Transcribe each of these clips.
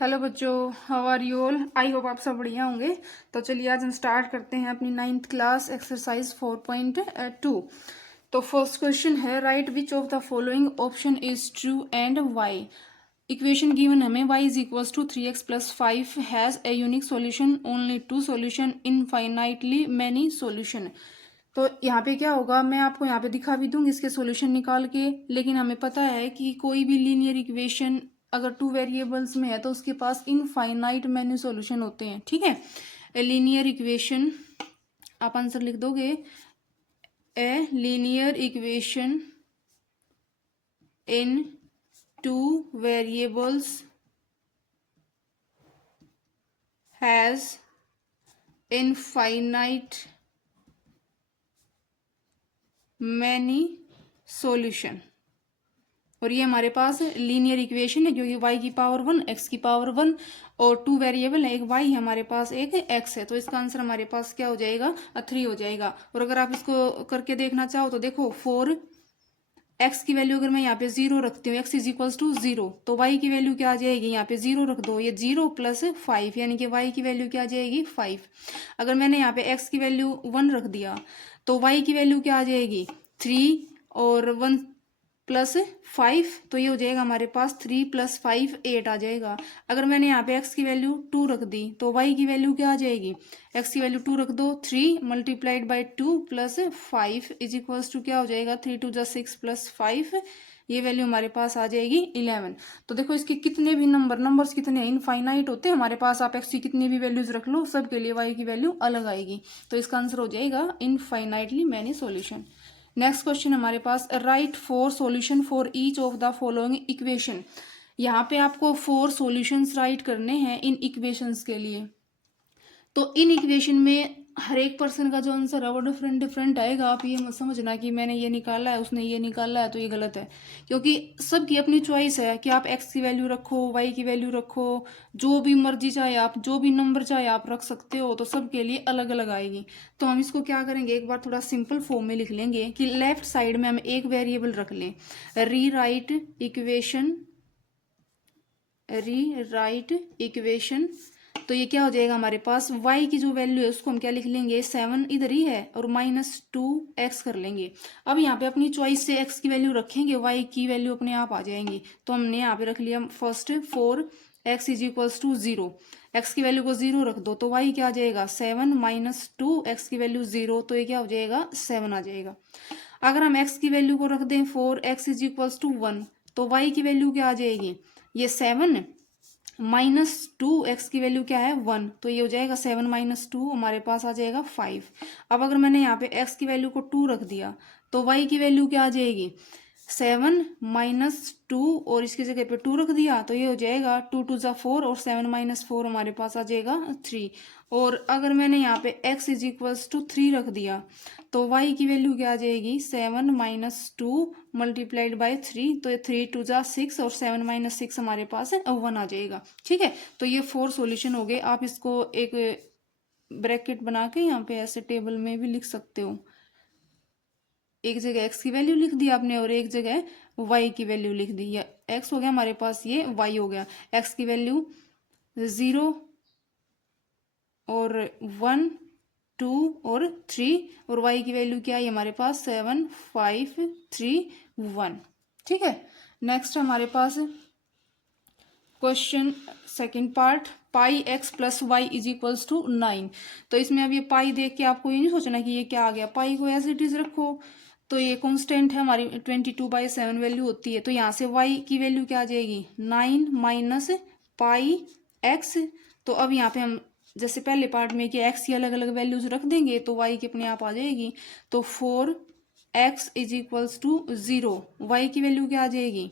Hello बच्चों, how are you all. I hope आप सब बढ़िया होंगे। तो चलिए आज हम स्टार्ट करते हैं अपनी 9th क्लास एक्सरसाइज 4.2। तो फर्स्ट क्वेश्चन है, right which of the following option is true and Y. Equation given हमें y is equals to 3x plus 5 has a unique solution, only two solution, infinitely many solution. तो यहाँ पे क्या होगा, मैं आपको यहाँ पे दिखा भी दूंगी इसके सॉल्यूशन निकाल के, लेकिन हमें पता है कि कोई भी लीनियर इक्वेशन अगर टू वेरिएबल्स में है तो उसके पास इनफाइनाइट मैनी सॉल्यूशन होते हैं। ठीक है, ए लीनियर इक्वेशन, आप आंसर लिख दोगे, a linear equation in two variables has infinite many solution. और ये हमारे पास लीनियर इक्वेशन है क्योंकि y की पावर 1 x की पावर 1 और टू वेरिएबल है, एक y है हमारे पास, एक x है। तो इसका आंसर हमारे पास क्या हो जाएगा, 3 हो जाएगा। और अगर आप इसको करके देखना चाहो तो देखो, 4 x की वैल्यू अगर मैं यहाँ पे 0 रखती हूँ, x इज इक्वल्स टू 0, तो y की वैल्यू क्या आ जाएगी, यहाँ पे 0 रख दो, ये 0 प्लस 5 यानी कि y की वैल्यू क्या आ जाएगी, 5। अगर मैंने यहाँ पे x की वैल्यू 1 रख दिया तो y की वैल्यू क्या आ जाएगी, 3 और 1 प्लस 5, तो ये हो जाएगा हमारे पास 3 प्लस 5 8 आ जाएगा। अगर मैंने यहाँ पे x की वैल्यू 2 रख दी तो y की वैल्यू क्या आ जाएगी, x की वैल्यू 2 रख दो, 3 multiplied by 2 plus 5 is equals to क्या हो जाएगा, 3 2 जा 6 प्लस 5, ये वैल्यू हमारे पास आ जाएगी 11। तो देखो इसके कितने भी नंबर्स कितने इनफाइनाइट होते हैं हमारे पास, आप x की कितनी भी वैल्यूज रख लो, सबके लिए y की वैल्यू अलग आएगी। तो इसका आंसर हो जाएगा infinitely many solution. Next question हमारे पास, write 4 solution for each of the following equation. यहाँ पे आपको 4 सॉल्यूशंस राइट करने हैं इन इक्वेशंस के लिए। तो इन इक्वेशन में हर एक पर्सन का जो आंसर है वो डिफरेंट डिफरेंट आएगा। आप ये मत समझना कि मैंने ये निकाला है उसने ये निकाला है तो ये गलत है, क्योंकि सबकी अपनी चॉइस है कि आप x की वैल्यू रखो, y की वैल्यू रखो, जो भी मर्जी चाहे आप, जो भी नंबर चाहे आप रख सकते हो। तो सबके लिए अलग अलग आएगी। तो हम इसको क्या करेंगे, एक बार थोड़ा सिंपल फॉर्म में लिख लेंगे कि लेफ्ट साइड में हम एक वेरिएबल रख लें, रीराइट इक्वेशन। तो ये क्या हो जाएगा हमारे पास, y की जो वैल्यू है उसको हम क्या लिख लेंगे, 7 इधर ही है और -2x कर लेंगे। अब यहाँ पे अपनी चॉइस से x की वैल्यू रखेंगे, y की वैल्यू अपने आप आ जाएंगी। तो हमने यहाँ पे रख लिया first 4x is equals to 0, x की वैल्यू को 0 रख दो तो y क्या आ जाएगा, 7 -2, x की वैल्यू 0, तो ये क्या हो जाएगा, 7 आ जाएगा। अगर हम x की वैल्यू को रख दें 4x इज इक्वल्स टू 1, तो y की वैल्यू क्या आ जाएगी, ये 7 -2, x की वैल्यू क्या है 1, तो ये हो जाएगा 7 -2 हमारे पास आ जाएगा 5। अब अगर मैंने यहाँ पे x की वैल्यू को 2 रख दिया तो y की वैल्यू क्या आ जाएगी, 7 -2 और इसकी जगह पे 2 रख दिया तो ये हो जाएगा 2 2 जा 4 और 7 -4 हमारे पास आ जाएगा 3। और अगर मैंने यहाँ पे x इज इक्वल्स टू 3 रख दिया तो y की वैल्यू क्या आ जाएगी, 7 -2 मल्टीप्लाइड बाई 3, तो ये 3 2 जा 6 और 7 -6 हमारे पास है 1 आ जाएगा। ठीक है, तो ये 4 सॉल्यूशन हो गए। आप इसको एक ब्रैकेट बना के यहाँ पे ऐसे टेबल में भी लिख सकते हो, एक जगह x की वैल्यू लिख दी आपने और एक जगह y की वैल्यू लिख दी। या x हो गया हमारे पास, ये y हो गया, x की वैल्यू 0 और 1 2 और 3 और y की वैल्यू क्या है हमारे पास, 7 5 3 1। ठीक है, नेक्स्ट हमारे पास question second part, pi x plus y is equals to 9। तो इसमें अब ये पाई देख के आपको ये नहीं सोचना कि ये क्या आ गया, पाई को एज इट इज रखो। तो ये कांस्टेंट है हमारी, 22/7 वैल्यू होती है। तो यहाँ से y की वैल्यू क्या आ जाएगी, 9 माइनस पाई x। तो अब यहाँ पे हम जैसे पहले पार्ट में कि x की अलग अलग वैल्यूज रख देंगे तो y की अपने आप आ जाएगी। तो 4x is equals to 0, y की वैल्यू क्या आ जाएगी,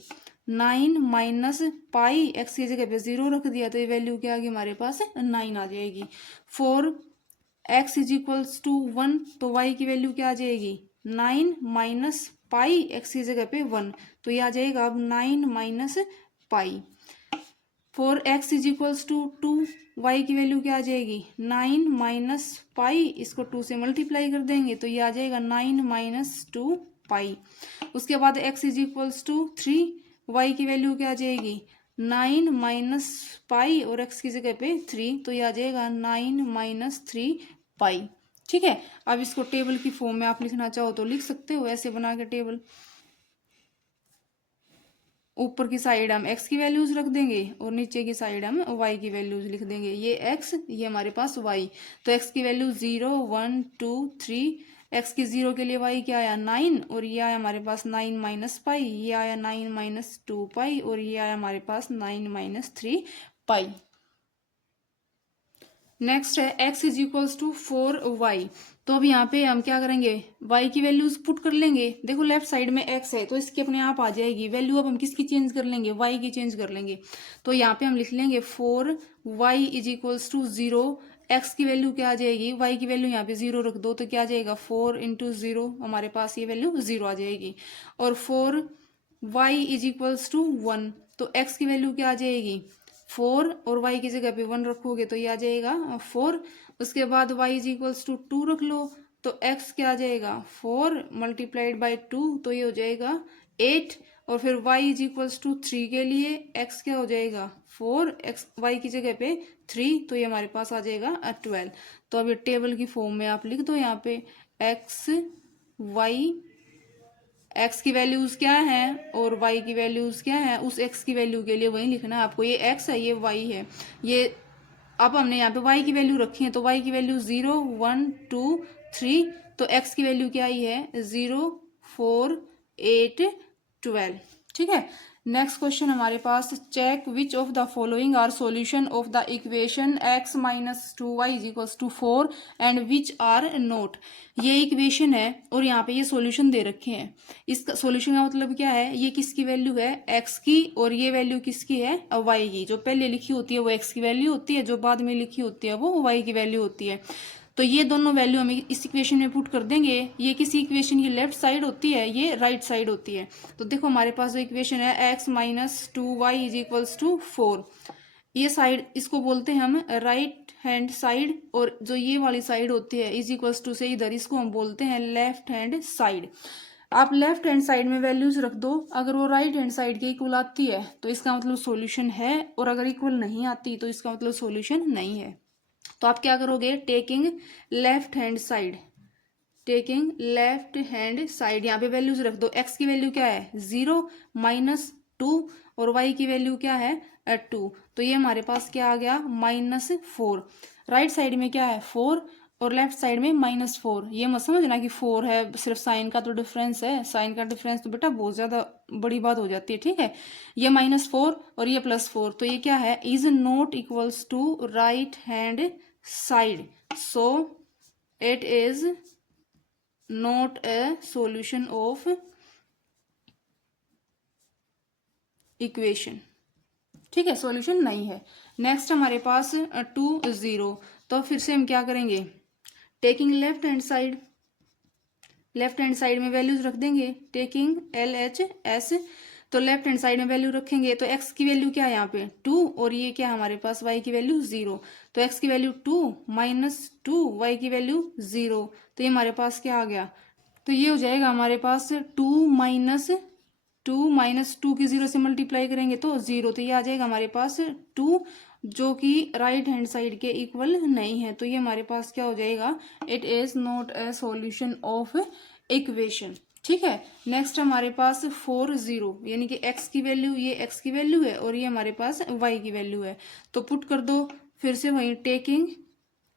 9 माइनस पाई, एक्स की जगह पे 0 रख दिया तो ये वैल्यू क्या आ गई हमारे पास, 9 आ जाएगी। 4x इज इक्वल्स टू 1, तो y की वैल्यू क्या आ जाएगी, 9 माइनस पाई, एक्स की जगह पे 1, तो ये आ जाएगा अब 9 minus pi. 4x is equals to 2, y की वैल्यू क्या आ जाएगी, 9 माइनस पाई, इसको 2 से मल्टीप्लाई कर देंगे तो ये आ जाएगा 9 माइनस 2 पाई। उसके बाद x is equals to 3, y की वैल्यू क्या आ जाएगी, 9 माइनस पाई और एक्स की जगह पे 3, तो ये आ जाएगा 9 - 3 पाई। ठीक है, अब इसको टेबल की फॉर्म में आप लिखना चाहो तो लिख सकते हो ऐसे बना के टेबल। ऊपर की साइड हम x की वैल्यूज रख देंगे और नीचे की साइड हम y की वैल्यूज लिख देंगे। ये x, ये हमारे पास y। तो x की वैल्यू 0 1 2 3, x की 0 के लिए y क्या आया 9, और ये आया हमारे पास 9 - पाई, ये आया 9 - 2 पाई, और ये आया हमारे पास 9 - 3 पाई। नेक्स्ट है x is equals to 4y। तो अब यहाँ पे हम क्या करेंगे, y की वैल्यूज पुट कर लेंगे। देखो लेफ्ट साइड में x है तो इसकी अपने आप आ जाएगी वैल्यू। अब हम किसकी चेंज कर लेंगे, y की चेंज कर लेंगे। तो यहाँ पे हम लिख लेंगे 4y is equals to 0। x की वैल्यू क्या आ जाएगी, y की वैल्यू यहाँ पे 0 रख दो तो क्या आ जाएगा 4 × 0, हमारे पास ये वैल्यू 0 आ जाएगी। और 4y इज इक्वल्स टू 1, तो x की वैल्यू क्या आ जाएगी 4, और y की जगह पे 1 रखोगे तो ये आ जाएगा 4। उसके बाद y इज इक्वल्स टू 2 रख लो तो x क्या आ जाएगा 4 × 2, तो ये हो जाएगा 8। और फिर y इज इक्वल्स टू 3 के लिए x क्या हो जाएगा 4, x y की जगह पे 3, तो ये हमारे पास आ जाएगा 12। तो अब ये टेबल की फॉर्म में आप लिख दो यहाँ पे x y, x की वैल्यूज क्या है और y की वैल्यूज क्या है। उस x की वैल्यू के लिए वही लिखना है आपको, ये x है ये y है। ये अब हमने यहाँ पे y की वैल्यू रखी है तो y की वैल्यू 0 1 2 3, तो x की वैल्यू क्या आई है 0 4 8 12। ठीक है, नेक्स्ट क्वेश्चन हमारे पास, check which of the following are solution of the equation x - 2y is 4 and which are not. ये इक्वेशन है और यहाँ पे ये सॉल्यूशन दे रखे हैं। इसका सॉल्यूशन का मतलब क्या है, ये किसकी वैल्यू है x की, और ये वैल्यू किसकी है y की। जो पहले लिखी होती है वो x की वैल्यू होती है, जो बाद में लिखी होती है वो y की वैल्यू होती है। तो ये दोनों वैल्यू हम इस इक्वेशन में पुट कर देंगे। ये किसी इक्वेशन की लेफ्ट साइड होती है, ये राइट साइड होती है। तो देखो हमारे पास जो इक्वेशन है x - 2y is equals to 4, ये साइड इसको बोलते हैं हम राइट हैंड साइड, और जो ये वाली साइड होती है इज इक्वल्स टू से इधर, इसको हम बोलते हैं लेफ्ट हैंड साइड। आप लेफ्ट हैंड साइड में वैल्यूज रख दो, अगर वो राइट हैंड साइड के इक्वल आती है तो इसका मतलब सॉल्यूशन है, और अगर इक्वल नहीं आती तो इसका मतलब सॉल्यूशन नहीं है। तो आप क्या करोगे, taking left hand side, taking left hand side, यहाँ पे वैल्यूज रख दो। x की वैल्यू क्या है 0 -2, और y की वैल्यू क्या है 2, तो ये हमारे पास क्या आ गया -4। राइट साइड में क्या है 4 और लेफ्ट साइड में -4। ये मत समझना कि 4 है, सिर्फ साइन का तो डिफरेंस है, साइन का डिफरेंस तो बेटा बहुत ज्यादा बड़ी बात हो जाती है। ठीक है, ये -4 और ये +4, तो ये क्या है is not equals to right hand side, so it is not a solution of equation. ठीक है, सॉल्यूशन नहीं है। नेक्स्ट हमारे पास 2 0, तो फिर से हम क्या करेंगे, taking left hand side, left hand side में वैल्यूज रख देंगे, टेकिंग LHS, तो लेफ्ट हैंड साइड में वैल्यू रखेंगे तो x की वैल्यू क्या है यहाँ पे 2, और ये क्या है हमारे पास y की वैल्यू 0, तो x की वैल्यू 2 -2, y की वैल्यू 0, तो ये हमारे पास क्या आ गया, तो ये हो जाएगा हमारे पास 2 की 0 से मल्टीप्लाई करेंगे तो 0, तो ये आ जाएगा हमारे पास 2, जो कि राइट हैंड साइड के इक्वल नहीं है। तो ये हमारे पास क्या हो जाएगा, it is not a solution of equation. ठीक है, नेक्स्ट हमारे पास 4 0, यानी कि x की वैल्यू, ये x की वैल्यू है और ये हमारे पास y की वैल्यू है, तो पुट कर दो फिर से वही, टेकिंग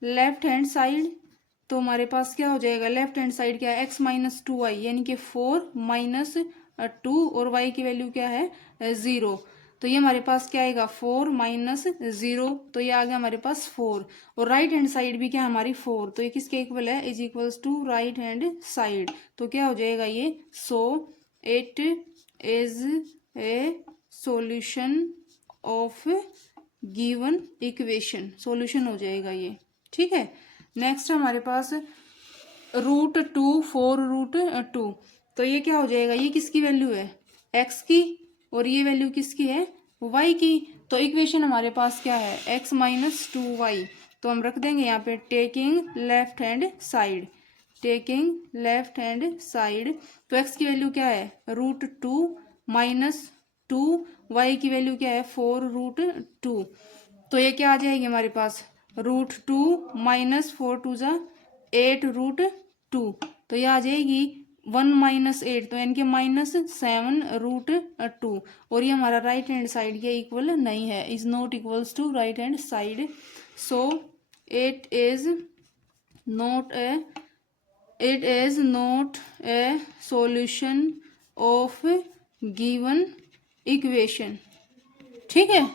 लेफ्ट हैंड साइड, तो हमारे पास क्या हो जाएगा, लेफ्ट हैंड साइड क्या है x - 2y, यानी कि 4 - 2, और y की वैल्यू क्या है 0, तो ये हमारे पास क्या आएगा 4 - 0, तो ये आ गया हमारे पास 4, और राइट हैंड साइड भी क्या है हमारी 4, तो ये किसके इक्वल है, is equals to right hand side, तो क्या हो जाएगा ये, so it is a solution of given equation, solution हो जाएगा ये। ठीक है, नेक्स्ट हमारे पास √2 4 √2, तो ये क्या हो जाएगा, ये किसकी वैल्यू है x की, और ये वैल्यू किसकी है y की, तो इक्वेशन हमारे पास क्या है x - 2y, तो हम रख देंगे यहाँ पे taking left hand side, taking left hand side, तो x की वैल्यू क्या है √2 - 2, y की वैल्यू क्या है 4 √2, तो ये क्या आ जाएगी हमारे पास √2 माइनस 4 टू ज़ा 8 √2, तो ये आ जाएगी 1 माइनस 8, तो यानी कि -7 √2, और ये हमारा राइट हैंड साइड के इक्वल नहीं है, is not equals to right hand side, so it is not a solution of given equation. ठीक है,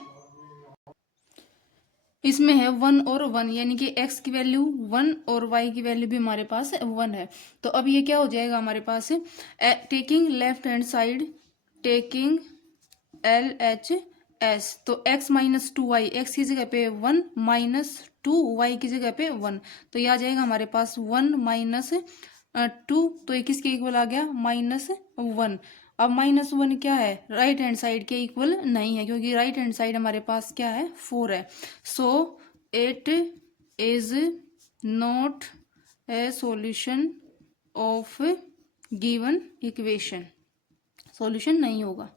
इसमें है 1 और 1, यानी कि x की वैल्यू 1 और y की वैल्यू भी हमारे पास 1 है। तो अब ये क्या हो जाएगा हमारे पास, taking left hand side, taking LHS, तो x माइनस 2y, x की जगह पे 1 माइनस 2y की जगह पे 1, तो ये आ जाएगा हमारे पास 1 माइनस 2, तो ये किसके इक्वल आ गया -1। अब -1 क्या है, राइट हैंड साइड के इक्वल नहीं है, क्योंकि राइट हैंड साइड हमारे पास क्या है 4 है, so it is not a solution of given equation, solution नहीं होगा।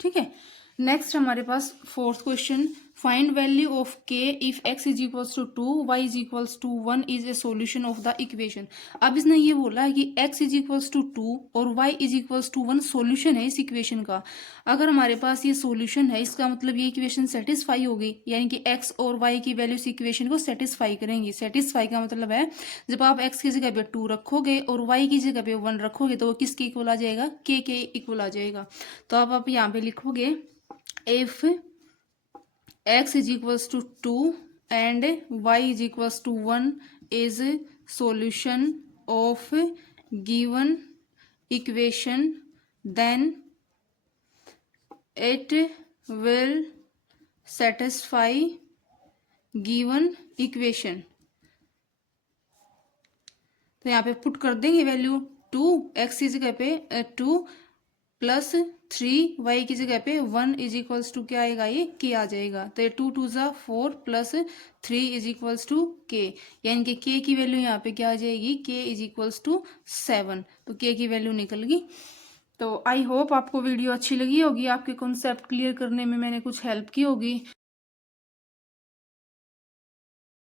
ठीक है, नेक्स्ट हमारे पास fourth question, find value of k if x is equals to 2 y is equals to 1 is a solution of the equation. अब इसने ये बोला है कि x इज इक्वल्स टू 2 और y is equals to 1 solution है इस इक्वेशन का। अगर हमारे पास ये सॉल्यूशन है, इसका मतलब ये इक्वेशन सेटिस्फाई होगी, यानी कि x और y की वैल्यू इस इक्वेशन को सेटिस्फाई करेंगी। सेटिस्फाई का मतलब है जब आप x की जगह पे 2 रखोगे और y की जगह पे 1 रखोगे तो वो किसके इक्वल आ जाएगा, k के इक्वल आ जाएगा। तो अब आप यहाँ पे लिखोगे if x is equals to 2 and y is equals to 1 is solution of given equation, then it will satisfy given equation। तो यहाँ पे पुट कर देंगे वैल्यू 2, x की जगह पे 2 प्लस 3 y की जगह पे 1 इज इक्वल्स टू क्या आएगा, ये k आ जाएगा। तो ये 2 2 ज़ा 4 plus 3 is equals to k, यानी कि k की वैल्यू यहाँ पे क्या आ जाएगी, k इज इक्वल्स टू 7, तो k की वैल्यू निकल गई। तो आई होप आपको वीडियो अच्छी लगी होगी, आपके कॉन्सेप्ट क्लियर करने में मैंने कुछ हेल्प की होगी।